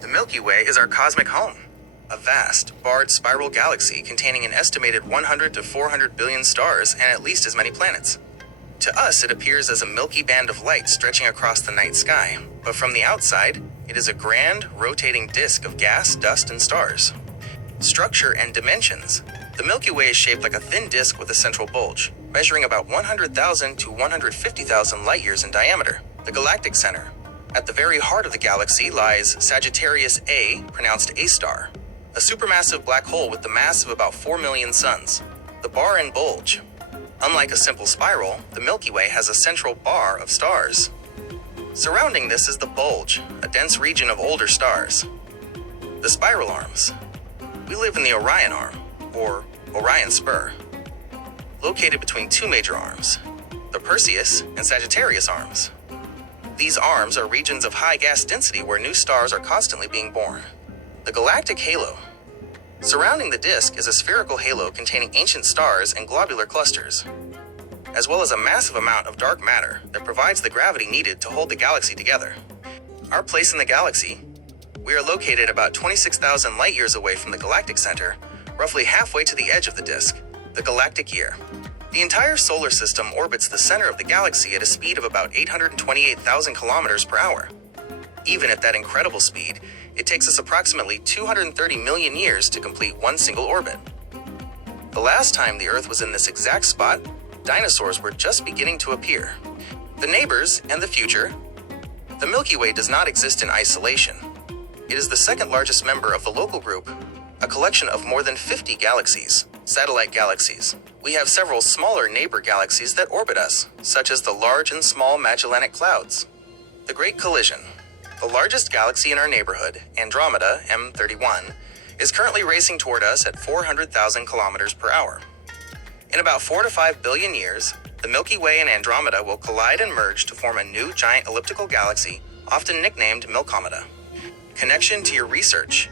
The Milky Way is our cosmic home, a vast, barred spiral galaxy containing an estimated 100 to 400 billion stars and at least as many planets. To us, it appears as a milky band of light stretching across the night sky, but from the outside, it is a grand, rotating disk of gas, dust, and stars. Structure and dimensions. The Milky Way is shaped like a thin disk with a central bulge, measuring about 100,000 to 150,000 light-years in diameter. The galactic center. At the very heart of the galaxy lies Sagittarius A, pronounced A star, a supermassive black hole with the mass of about 4 million suns. The bar and bulge. Unlike a simple spiral, the Milky Way has a central bar of stars. Surrounding this is the bulge, a dense region of older stars. The spiral arms. We live in the Orion Arm, or Orion Spur, located between two major arms, the Perseus and Sagittarius arms. These arms are regions of high gas density where new stars are constantly being born. The galactic halo. Surrounding the disk is a spherical halo containing ancient stars and globular clusters, as well as a massive amount of dark matter that provides the gravity needed to hold the galaxy together. Our place in the galaxy. We are located about 26,000 light-years away from the galactic center, roughly halfway to the edge of the disk, the galactic year. The entire solar system orbits the center of the galaxy at a speed of about 828,000 kilometers per hour. Even at that incredible speed, it takes us approximately 230 million years to complete one single orbit. The last time the Earth was in this exact spot, dinosaurs were just beginning to appear. The neighbors and the future. The Milky Way does not exist in isolation. It is the second largest member of the local group, a collection of more than 50 galaxies, satellite galaxies. We have several smaller neighbor galaxies that orbit us, such as the Large and Small Magellanic Clouds. The Great Collision. The largest galaxy in our neighborhood, Andromeda M31, is currently racing toward us at 400,000 kilometers per hour. In about 4 to 5 billion years, the Milky Way and Andromeda will collide and merge to form a new giant elliptical galaxy, often nicknamed Milkomeda. Connection to your research.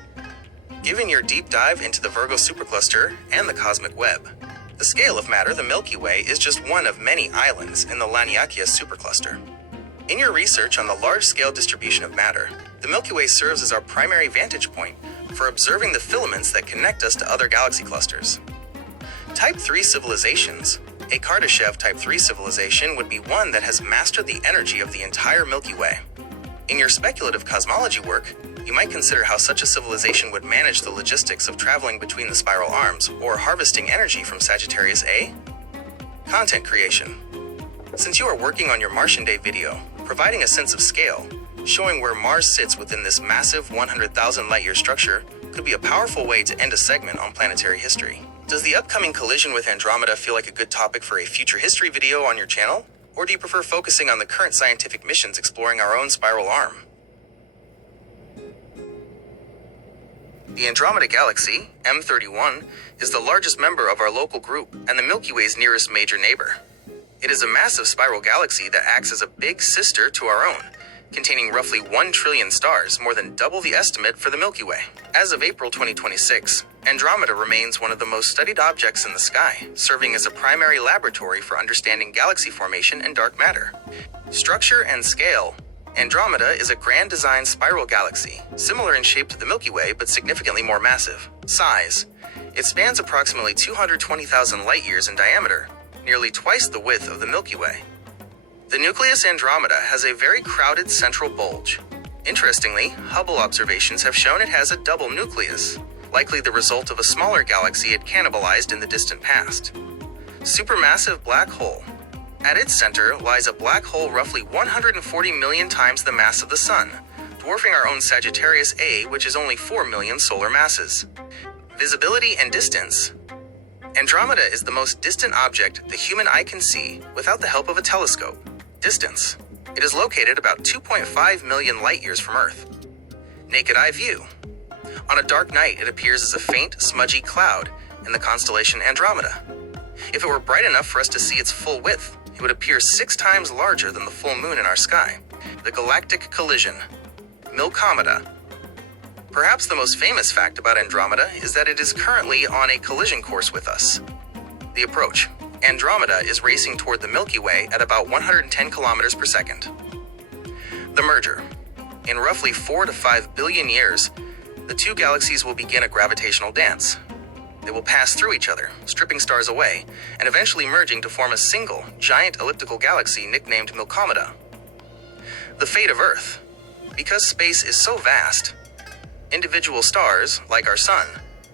Given your deep dive into the Virgo supercluster and the cosmic web, the scale of matter, the Milky Way, is just one of many islands in the Laniakea supercluster. In your research on the large-scale distribution of matter, the Milky Way serves as our primary vantage point for observing the filaments that connect us to other galaxy clusters. Type 3 civilizations. A Kardashev Type 3 civilization would be one that has mastered the energy of the entire Milky Way. In your speculative cosmology work, you might consider how such a civilization would manage the logistics of traveling between the spiral arms or harvesting energy from Sagittarius A. Content creation. Since you are working on your Martian Day video, providing a sense of scale, showing where Mars sits within this massive 100,000 light-year structure could be a powerful way to end a segment on planetary history. Does the upcoming collision with Andromeda feel like a good topic for a future history video on your channel? Or do you prefer focusing on the current scientific missions exploring our own spiral arm? The Andromeda Galaxy, M31, is the largest member of our local group and the Milky Way's nearest major neighbor. It is a massive spiral galaxy that acts as a big sister to our own, containing roughly 1 trillion stars, more than double the estimate for the Milky Way. As of April 2026, Andromeda remains one of the most studied objects in the sky, serving as a primary laboratory for understanding galaxy formation and dark matter. Structure and scale. Andromeda is a grand design spiral galaxy, similar in shape to the Milky Way but significantly more massive. Size. It spans approximately 220,000 light-years in diameter, nearly twice the width of the Milky Way. The nucleus Andromeda has a very crowded central bulge. Interestingly, Hubble observations have shown it has a double nucleus, likely the result of a smaller galaxy it cannibalized in the distant past. Supermassive black hole. At its center lies a black hole roughly 140 million times the mass of the Sun, dwarfing our own Sagittarius A, which is only 4 million solar masses. Visibility and distance. Andromeda is the most distant object the human eye can see without the help of a telescope. Distance. It is located about 2.5 million light-years from Earth. Naked eye view. On a dark night, it appears as a faint, smudgy cloud in the constellation Andromeda. If it were bright enough for us to see its full width, it would appear 6 times larger than the full moon in our sky. The galactic collision. Milkomeda. Perhaps the most famous fact about Andromeda is that it is currently on a collision course with us. The approach. Andromeda is racing toward the Milky Way at about 110 kilometers per second. The merger. In roughly 4 to 5 billion years, the two galaxies will begin a gravitational dance. They will pass through each other, stripping stars away, and eventually merging to form a single, giant elliptical galaxy nicknamed Milkomeda. The fate of Earth. Because space is so vast, individual stars, like our Sun,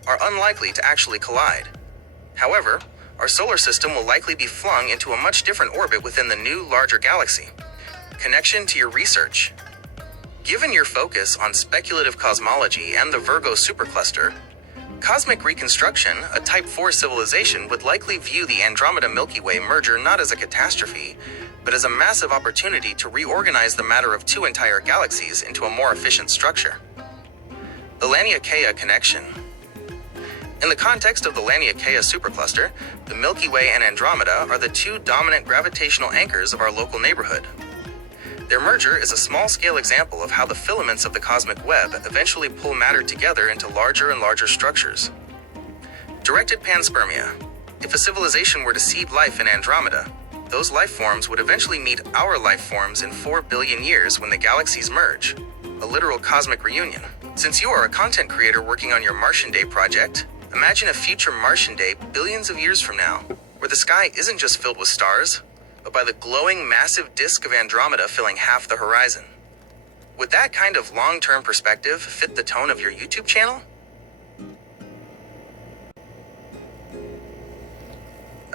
are unlikely to actually collide. However, our solar system will likely be flung into a much different orbit within the new, larger galaxy. Connection to your research. Given your focus on speculative cosmology and the Virgo supercluster, cosmic reconstruction, a Type 4 civilization, would likely view the Andromeda-Milky Way merger not as a catastrophe, but as a massive opportunity to reorganize the matter of two entire galaxies into a more efficient structure. The Laniakea connection. In the context of the Laniakea supercluster, the Milky Way and Andromeda are the two dominant gravitational anchors of our local neighborhood. Their merger is a small-scale example of how the filaments of the cosmic web eventually pull matter together into larger and larger structures. Directed panspermia. If a civilization were to seed life in Andromeda, those life forms would eventually meet our life forms in 4 billion years when the galaxies merge, a literal cosmic reunion. Since you are a content creator working on your Martian Day project, imagine a future Martian Day billions of years from now, where the sky isn't just filled with stars, but by the glowing massive disk of Andromeda filling half the horizon. Would that kind of long-term perspective fit the tone of your YouTube channel?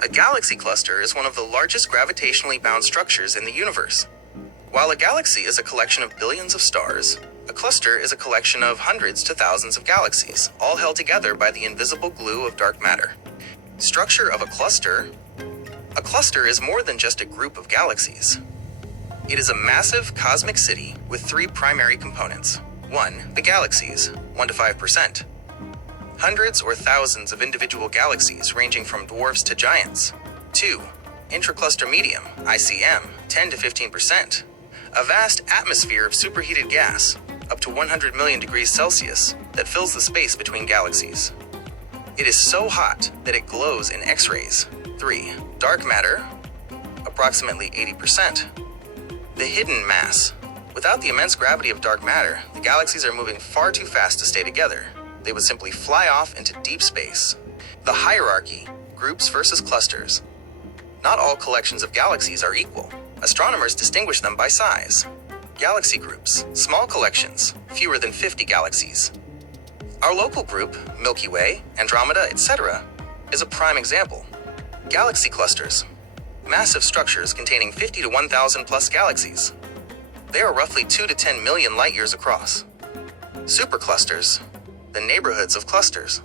A galaxy cluster is one of the largest gravitationally bound structures in the universe. While a galaxy is a collection of billions of stars, a cluster is a collection of hundreds to thousands of galaxies, all held together by the invisible glue of dark matter. Structure of a cluster. A cluster is more than just a group of galaxies. It is a massive cosmic city with three primary components. 1. The galaxies, 1 to 5%. Hundreds or thousands of individual galaxies ranging from dwarfs to giants. 2. Intracluster medium, ICM, 10 to 15%. A vast atmosphere of superheated gas, up to 100 million degrees Celsius, that fills the space between galaxies. It is so hot that it glows in X-rays. 3. Dark matter, approximately 80%. The hidden mass. Without the immense gravity of dark matter, the galaxies are moving far too fast to stay together. They would simply fly off into deep space. The hierarchy, groups versus clusters. Not all collections of galaxies are equal. Astronomers distinguish them by size. Galaxy groups, small collections, fewer than 50 galaxies. Our local group, Milky Way, Andromeda, etc., is a prime example. Galaxy clusters, massive structures containing 50 to 1,000 plus galaxies. They are roughly 2 to 10 million light-years across. Superclusters, the neighborhoods of clusters.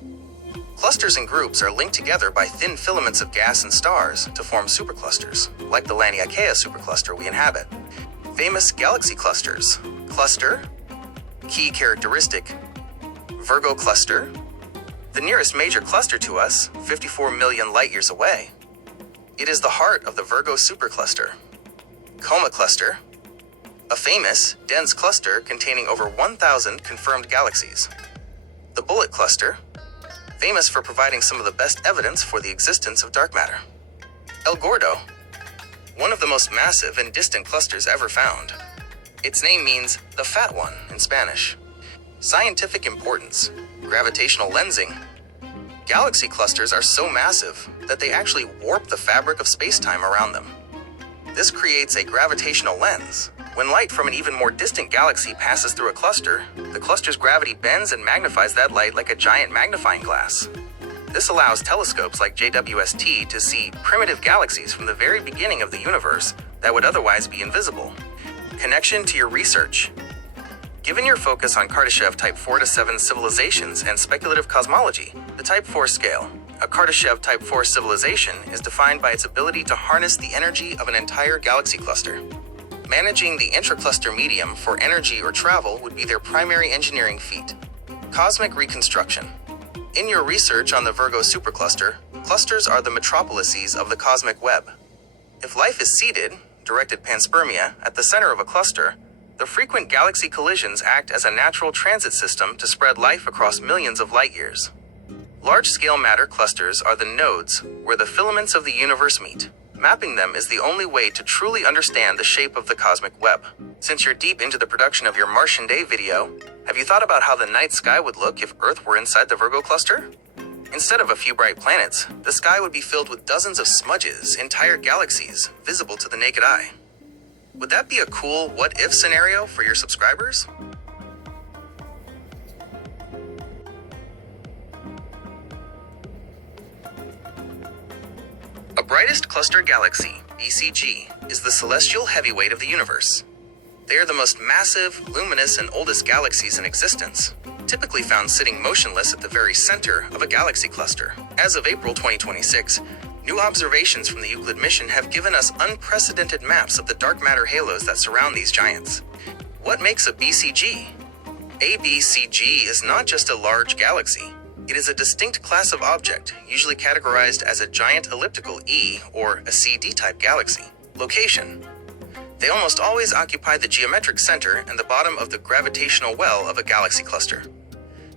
Clusters and groups are linked together by thin filaments of gas and stars to form superclusters, like the Laniakea supercluster we inhabit. Famous galaxy clusters. Cluster. Key characteristic. Virgo cluster. The nearest major cluster to us, 54 million light-years away. It is the heart of the Virgo supercluster. Coma cluster. A famous, dense cluster containing over 1,000 confirmed galaxies. The Bullet cluster, famous for providing some of the best evidence for the existence of dark matter. El Gordo, one of the most massive and distant clusters ever found. Its name means the fat one in Spanish. Scientific importance, gravitational lensing. Galaxy clusters are so massive that they actually warp the fabric of space-time around them. This creates a gravitational lens. When light from an even more distant galaxy passes through a cluster, the cluster's gravity bends and magnifies that light like a giant magnifying glass. This allows telescopes like JWST to see primitive galaxies from the very beginning of the universe that would otherwise be invisible. Connection to your research. Given your focus on Kardashev Type 4 to 7 civilizations and speculative cosmology, the Type 4 scale, a Kardashev Type 4 civilization is defined by its ability to harness the energy of an entire galaxy cluster. Managing the intracluster medium for energy or travel would be their primary engineering feat. Cosmic reconstruction. In your research on the Virgo supercluster, clusters are the metropolises of the cosmic web. If life is seeded, directed panspermia, at the center of a cluster, the frequent galaxy collisions act as a natural transit system to spread life across millions of light-years. Large-scale matter clusters are the nodes where the filaments of the universe meet. Mapping them is the only way to truly understand the shape of the cosmic web. Since you're deep into the production of your Martian Day video, have you thought about how the night sky would look if Earth were inside the Virgo cluster? Instead of a few bright planets, the sky would be filled with dozens of smudges, entire galaxies, visible to the naked eye. Would that be a cool what-if scenario for your subscribers? A brightest cluster galaxy, BCG, is the celestial heavyweight of the universe. They are the most massive, luminous, and oldest galaxies in existence, typically found sitting motionless at the very center of a galaxy cluster. As of April 2026, new observations from the Euclid mission have given us unprecedented maps of the dark matter halos that surround these giants. What makes a BCG? A BCG is not just a large galaxy. It is a distinct class of object, usually categorized as a giant elliptical E or a CD-type galaxy. Location. They almost always occupy the geometric center and the bottom of the gravitational well of a galaxy cluster.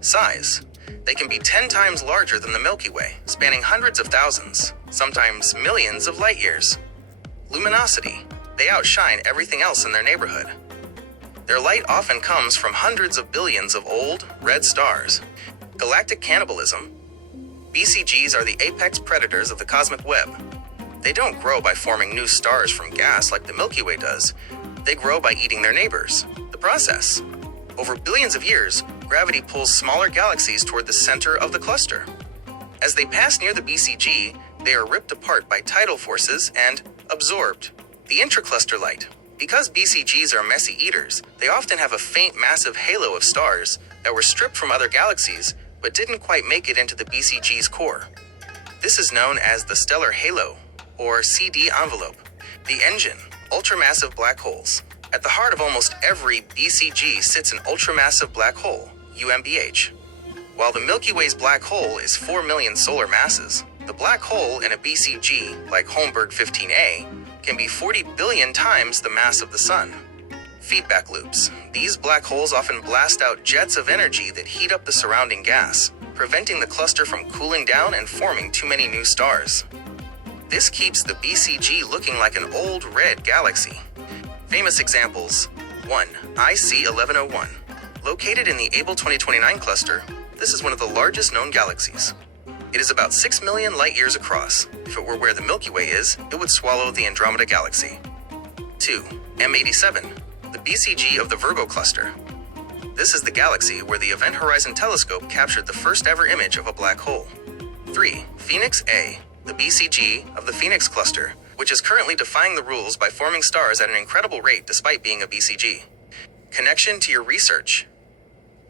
Size. They can be 10 times larger than the Milky Way, spanning hundreds of thousands, sometimes millions of light years. Luminosity. They outshine everything else in their neighborhood. Their light often comes from hundreds of billions of old, red stars. Galactic cannibalism. BCGs are the apex predators of the cosmic web. They don't grow by forming new stars from gas like the Milky Way does. They grow by eating their neighbors. The process. Over billions of years, gravity pulls smaller galaxies toward the center of the cluster. As they pass near the BCG, they are ripped apart by tidal forces and absorbed. The intracluster light. Because BCGs are messy eaters, they often have a faint, massive halo of stars that were stripped from other galaxies but didn't quite make it into the BCG's core. This is known as the stellar halo, or CD envelope. The engine, ultramassive black holes. At the heart of almost every BCG sits an ultramassive black hole, UMBH. While the Milky Way's black hole is 4 million solar masses, the black hole in a BCG, like Holmberg 15A, can be 40 billion times the mass of the Sun. Feedback loops. These black holes often blast out jets of energy that heat up the surrounding gas, preventing the cluster from cooling down and forming too many new stars. This keeps the BCG looking like an old red galaxy. Famous examples. 1. IC 1101. Located in the Able 2029 cluster, this is one of the largest known galaxies. It is about 6 million light-years across. If it were where the Milky Way is, it would swallow the Andromeda galaxy. 2. M87. The BCG of the Virgo cluster. This is the galaxy where the Event Horizon Telescope captured the first ever image of a black hole. 3. Phoenix A, the BCG of the Phoenix cluster, which is currently defying the rules by forming stars at an incredible rate despite being a BCG. Connection to your research.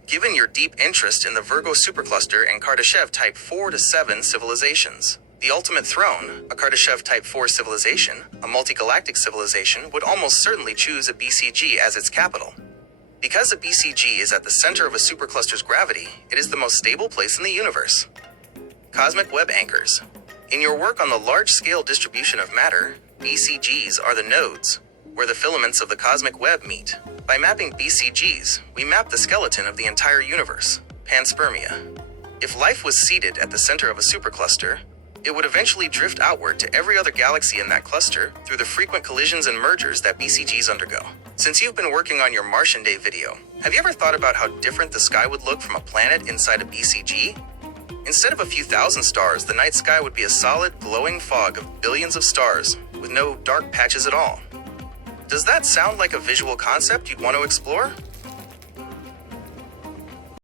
Given your deep interest in the Virgo supercluster and Kardashev Type 4 to 7 civilizations, the ultimate throne, a Kardashev Type 4 civilization, a multi-galactic civilization, would almost certainly choose a BCG as its capital. Because a BCG is at the center of a supercluster's gravity, it is the most stable place in the universe. Cosmic web anchors. In your work on the large-scale distribution of matter, BCGs are the nodes, where the filaments of the cosmic web meet. By mapping BCGs, we map the skeleton of the entire universe, panspermia. If life was seated at the center of a supercluster, it would eventually drift outward to every other galaxy in that cluster through the frequent collisions and mergers that BCGs undergo. Since you've been working on your Martian Day video, have you ever thought about how different the sky would look from a planet inside a BCG? Instead of a few thousand stars, the night sky would be a solid, glowing fog of billions of stars, with no dark patches at all. Does that sound like a visual concept you'd want to explore?